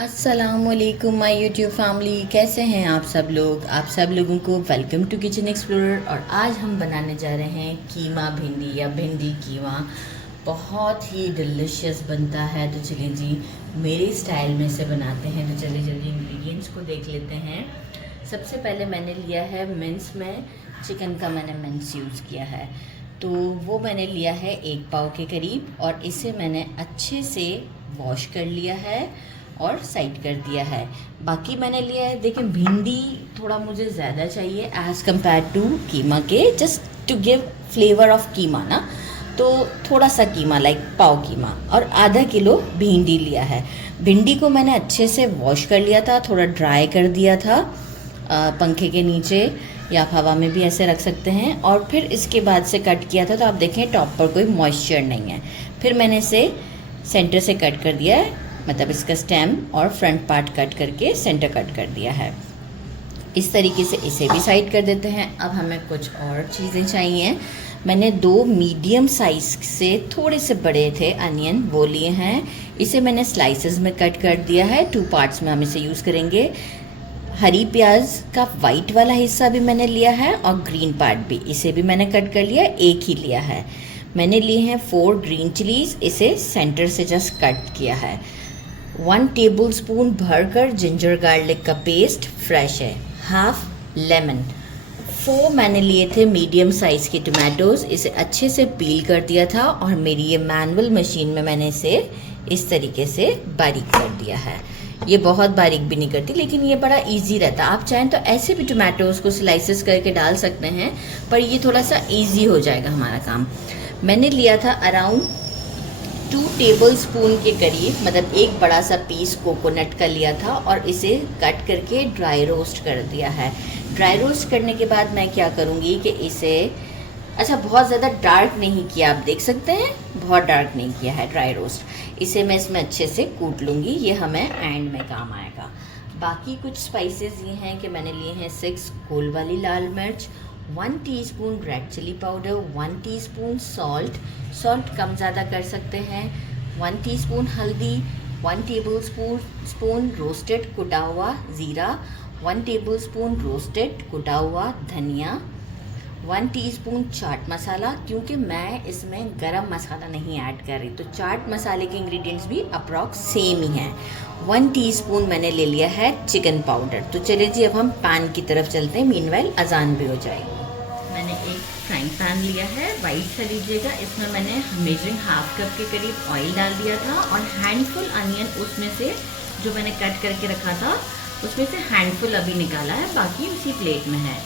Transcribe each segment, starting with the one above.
अस्सलामुअलैकुम my YouTube family, कैसे हैं आप सब लोग। आप सब लोगों को वेलकम टू किचन एक्सप्लोरर। और आज हम बनाने जा रहे हैं कीमा भिंडी या भिंडी कीमा। बहुत ही डिलीशियस बनता है। तो चलिए जी, मेरे स्टाइल में से बनाते हैं। तो चलिए जल्दी इंग्रेडिएंट्स को देख लेते हैं। सबसे पहले मैंने लिया है मिन्स में चिकन का, मैंने मिन्स यूज़ किया है। तो वो मैंने लिया है 1 पाव के करीब, और इसे मैंने अच्छे से वॉश कर लिया है और साइड कर दिया है। बाकी मैंने लिया है, देखिए भिंडी थोड़ा मुझे ज़्यादा चाहिए एज़ कम्पेयर टू कीमा के, just to give flavour of keema ना। तो थोड़ा सा कीमा लाइक पाव कीमा, और आधा किलो भिंडी लिया है। भिंडी को मैंने अच्छे से वॉश कर लिया था, थोड़ा ड्राई कर दिया था पंखे के नीचे, या आप हवा में भी ऐसे रख सकते हैं। और फिर इसके बाद से कट किया था। तो आप देखें टॉप पर कोई मॉइस्चर नहीं है। फिर मैंने इसे सेंटर से कट कर दिया है, मतलब इसका स्टेम और फ्रंट पार्ट कट करके सेंटर कट कर दिया है। इस तरीके से इसे भी साइड कर देते हैं। अब हमें कुछ और चीज़ें चाहिए। मैंने 2 मीडियम साइज़ से थोड़े से बड़े थे अनियन, वो लिए हैं। इसे मैंने स्लाइसेस में कट कर दिया है। 2 पार्ट्स में हम इसे यूज़ करेंगे। हरी प्याज का वाइट वाला हिस्सा भी मैंने लिया है, और ग्रीन पार्ट भी, इसे भी मैंने कट कर लिया, एक ही लिया है। मैंने लिए हैं 4 ग्रीन चिलीज़, इसे सेंटर से जस्ट कट किया है। 1 टेबलस्पून भरकर जिंजर गार्लिक का पेस्ट फ्रेश है। Half lemon. 4 मैंने लिए थे मीडियम साइज़ के टमाटोज़, इसे अच्छे से पील कर दिया था, और मेरी ये मैनुअल मशीन में मैंने इसे इस तरीके से बारीक कर दिया है। ये बहुत बारीक भी नहीं करती, लेकिन ये बड़ा इजी रहता है। आप चाहें तो ऐसे भी टमाटोज़ को स्लाइसेस करके डाल सकते हैं, पर ये थोड़ा सा ईजी हो जाएगा हमारा काम। मैंने लिया था अराउंड 2 टेबलस्पून के करीब, मतलब एक बड़ा सा पीस कोकोनट का लिया था, और इसे कट करके ड्राई रोस्ट कर दिया है। ड्राई रोस्ट करने के बाद मैं क्या करूँगी कि इसे, अच्छा बहुत ज़्यादा डार्क नहीं किया, आप देख सकते हैं बहुत डार्क नहीं किया है ड्राई रोस्ट। इसे मैं इसमें अच्छे से कूट लूँगी, ये हमें एंड में काम आएगा। बाकी कुछ स्पाइसेस ये हैं कि मैंने लिए हैं 6 गोल वाली लाल मिर्च, 1 teaspoon red chilli powder, 1 teaspoon salt कम ज़्यादा कर सकते हैं, 1 टीस्पून हल्दी, 1 टेबलस्पून रोस्टेड कुटा हुआ ज़ीरा, 1 टेबलस्पून रोस्टेड कुटा हुआ धनिया, 1 टीस्पून चाट मसाला, क्योंकि मैं इसमें गरम मसाला नहीं ऐड कर रही, तो चाट मसाले के इंग्रेडिएंट्स भी अप्रॉक्स सेम ही हैं। 1 टीस्पून मैंने ले लिया है चिकन पाउडर। तो चलिए जी, अब हम पैन की तरफ चलते हैं, मीनवाइल अजान भी हो जाएगी। मैंने एक फ्राइंग पैन लिया है, वाइट सा लीजिएगा। इसमें मैंने मेजरिंग हाफ कप के करीब ऑयल डाल दिया था, और हैंडफुल अनियन उसमें से जो मैंने कट करके रखा था उसमें से हैंडफुल अभी निकाला है, बाकी उसी प्लेट में है।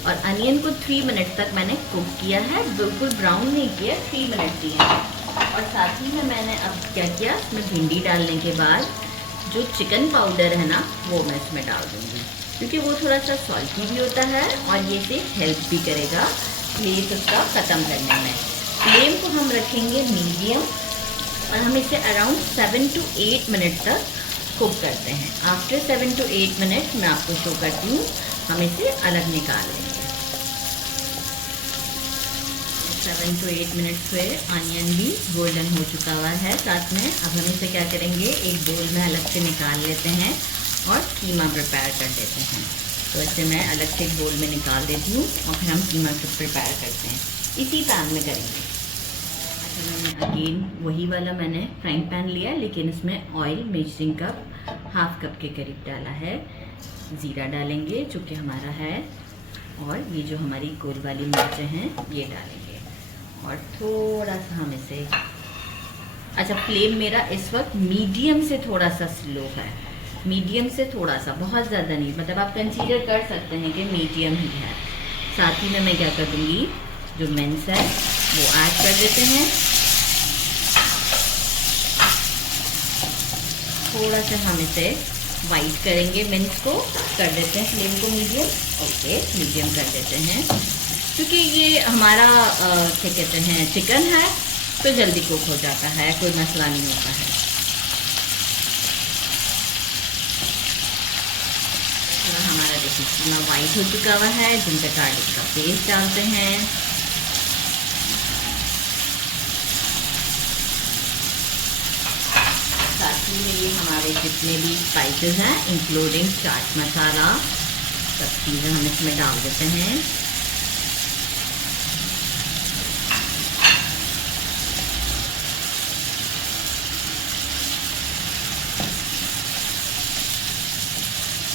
और अनियन को 3 मिनट तक मैंने कुक किया है, बिल्कुल ब्राउन नहीं किया, 3 मिनट दिए हैं। और साथ ही में मैंने अब क्या किया, इसमें भिंडी डालने के बाद जो चिकन पाउडर है ना, वो मैं इसमें डाल दूँगी, क्योंकि वो थोड़ा सा सॉल्टी भी होता है, और ये इसे हेल्प भी करेगा प्लेट उसका ख़त्म करने में। फ्लेम को हम रखेंगे मीडियम, और हम इसे अराउंड 7 to 8 मिनट तक कुक करते हैं। आफ्टर 7 to 8 मिनट मैं आपको शो करती हूँ, हम इसे अलग निकाल लेंगे। 7 to 8 मिनट से अनियन भी गोल्डन हो चुका हुआ है। साथ में अब हम इसे क्या करेंगे, एक बोल में अलग से निकाल लेते हैं और कीमा प्रिपेयर कर देते हैं। तो इसे मैं अलग से एक बोल में निकाल देती हूँ, और फिर हम कीमा को प्रिपेयर करते हैं, इसी पैन में करेंगे। मैंने अगेन वही वाला मैंने फ्राइंग पैन लिया, लेकिन इसमें oil measuring cup half cup के करीब डाला है। ज़ीरा डालेंगे जो कि हमारा है, और ये जो हमारी गोल वाली मिर्चें हैं ये डालेंगे, और थोड़ा सा हम इसे, अच्छा फ्लेम मेरा इस वक्त मीडियम से थोड़ा सा स्लो है, मीडियम से थोड़ा सा, बहुत ज़्यादा नहीं, मतलब आप कंसीडर कर सकते हैं कि मीडियम ही है। साथ ही में मैं क्या कर दूँगी, जो मिन्स है वो ऐड कर देते हैं। थोड़ा सा हम इसे वाइट करेंगे, मिन्स को कर देते हैं, फ्लेम को मीडियम, ओके मीडियम कर देते हैं, क्योंकि ये हमारा क्या कहते हैं चिकन है, तो जल्दी कुक हो जाता है, कोई मसला नहीं होता है। थोड़ा हमारा देखिए कीमा वाइट हो चुका हुआ है, जिंजर गार्लिक का पेस्ट डालते हैं, साथ पूरे ये हमारे जितने भी स्पाइसेस हैं इंक्लूडिंग चाट मसाला, सब चीज़ें हम इसमें डाल देते हैं।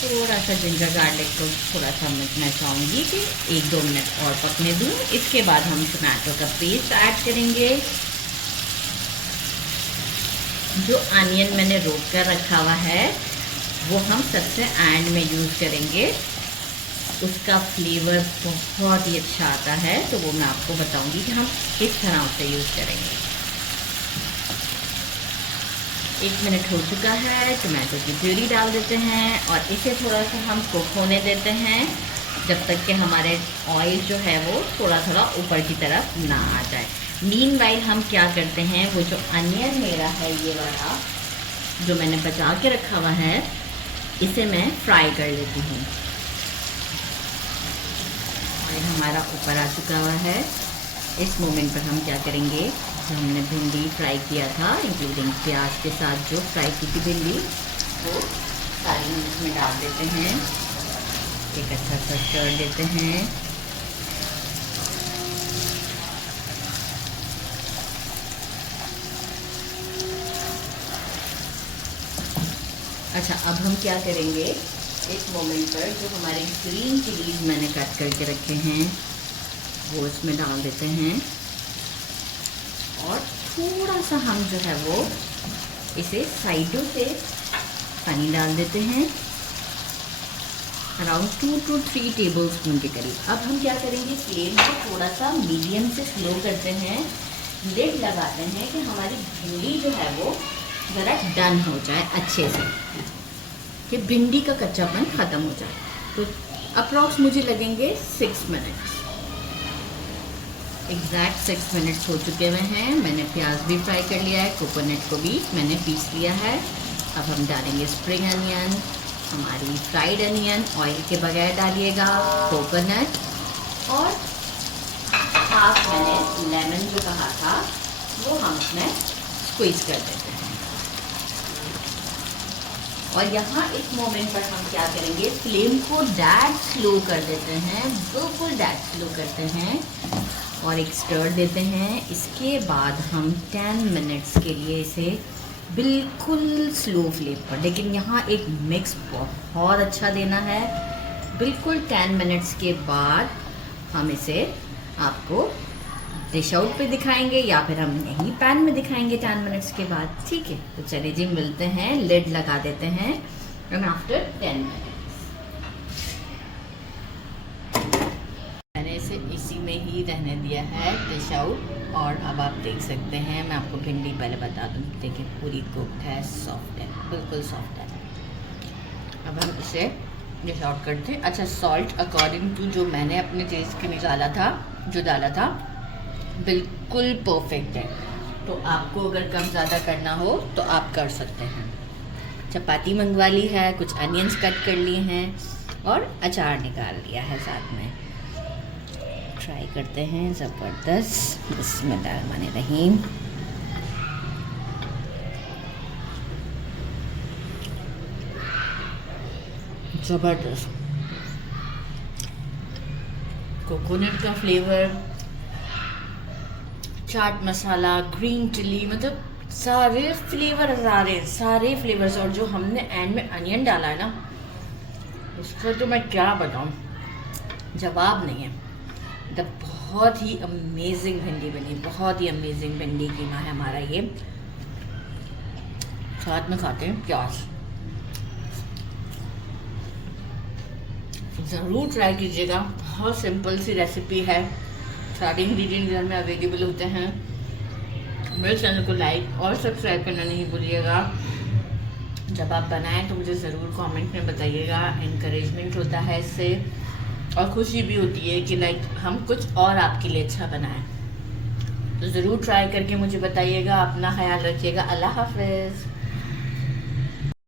थोड़ा सा जिंजर गार्लिक को थोड़ा सा मैं चाहूँगी कि 1-2 मिनट और पकने दूँ। इसके बाद हम टमाटो का पेस्ट ऐड करेंगे। जो अनियन मैंने रोक कर रखा हुआ है वो हम सबसे एंड में यूज़ करेंगे, उसका फ्लेवर बहुत ही अच्छा आता है, तो वो मैं आपको बताऊंगी कि हम किस तरह उसे यूज़ करेंगे। 1 मिनट हो चुका है, टमाटो की प्यूरी डाल देते हैं और इसे थोड़ा सा हम कुक होने देते हैं जब तक कि हमारे ऑयल जो है वो थोड़ा थोड़ा ऊपर की तरफ ना आ जाए। मीनवाइल हम क्या करते हैं, वो जो अनियन मेरा है ये वाला जो मैंने बचा के रखा हुआ है, इसे मैं फ्राई कर लेती हूँ। और हमारा ऊपर आ चुका हुआ है। इस मोमेंट पर हम क्या करेंगे, जो हमने भिंडी फ्राई किया था इंक्लूडिंग प्याज के साथ जो फ्राई की थी भिंडी, वो सारी इसमें डाल देते हैं। एक अच्छा सा स्टर देते हैं। अच्छा, अब हम क्या करेंगे, इस मोमेंट पर जो हमारे ग्रीन चिलीज मैंने कट करके रखे हैं वो इसमें डाल देते हैं और थोड़ा सा हम जो है वो इसे साइडों से पानी डाल देते हैं, अराउंड 2 to 3 टेबल स्पून के करीब। अब हम क्या करेंगे, फ्लेम को थोड़ा सा मीडियम से स्लो करते हैं, लिड लगाते हैं कि हमारी भिंडी जो है वो ज़रा डन हो जाए अच्छे से, कि भिंडी का कच्चापन ख़त्म हो जाए। तो अप्रॉक्स मुझे लगेंगे 6 मिनट्स, एग्जैक्ट 6 मिनट्स हो चुके हुए हैं। मैंने प्याज भी फ्राई कर लिया है, कोकोनट को भी मैंने पीस लिया है। अब हम डालेंगे स्प्रिंग अनियन, हमारी फ्राइड अनियन, ऑयल के बगैर डालिएगा, कोकोनट और हाफ मैंने लेमन जो कहा था वो हम इसमें स्क्वीज कर देते हैं। और यहाँ इस मोमेंट पर हम क्या करेंगे, फ्लेम को डैड स्लो कर देते हैं, बिल्कुल डैड स्लो करते हैं और एक स्टर देते हैं। इसके बाद हम 10 मिनट्स के लिए इसे बिल्कुल स्लो फ्लेम पर, लेकिन यहाँ एक मिक्स बहुत अच्छा देना है। बिल्कुल 10 मिनट्स के बाद हम इसे आपको डिश आउट पे दिखाएंगे या फिर हम यहीं पैन में दिखाएंगे 10 मिनट्स के बाद, ठीक है। तो चलिए जी, मिलते हैं, लिड लगा देते हैं एंड आफ्टर 10 मिनट्स। मैंने इसे इसी में ही रहने दिया है डिश आउट, और अब आप देख सकते हैं, मैं आपको भिंडी पहले बता दूँ, देखिए पूरी कुक्ड है, सॉफ्ट है, बिल्कुल सॉफ्ट है। अब हम इसे डिश आउट करते हैं। अच्छा, सॉल्ट अकॉर्डिंग टू जो मैंने अपने टेस्ट के निकाला था, जो डाला था, बिल्कुल परफेक्ट है। तो आपको अगर कम ज़्यादा करना हो तो आप कर सकते हैं। चपाती मंगवा ली है, कुछ अनियंस कट कर लिए हैं और अचार निकाल लिया है साथ में। ट्राई करते हैं, ज़बरदस्त। बिस्मिल्लाहिर्रहमानिर्रहीम। ज़बरदस्त कोकोनट का flavour, chaat masala, green chilli, मतलब सारे फ्लेवर आ रहे हैं, सारे फ्लेवर्स। और जो हमने एंड में अनियन डाला है ना, उसका तो मैं क्या बताऊं, जवाब नहीं है। मतलब बहुत ही अमेजिंग भिंडी बनी, बहुत ही अमेजिंग भिंडी कीमा है हमारा ये। साथ में खाते हैं प्याज। ज़रूर ट्राई कीजिएगा, बहुत सिंपल सी रेसिपी है, सारे इंग्रेडिएंट घर में अवेलेबल होते हैं। मेरे चैनल को लाइक और सब्सक्राइब करना नहीं भूलिएगा। जब आप बनाएं तो मुझे ज़रूर कमेंट में बताइएगा, इनकरेजमेंट होता है इससे, और खुशी भी होती है कि लाइक हम कुछ और आपके लिए अच्छा बनाएं। तो ज़रूर ट्राई करके मुझे बताइएगा। अपना ख्याल रखिएगा। अल्लाह हाफ़िज़।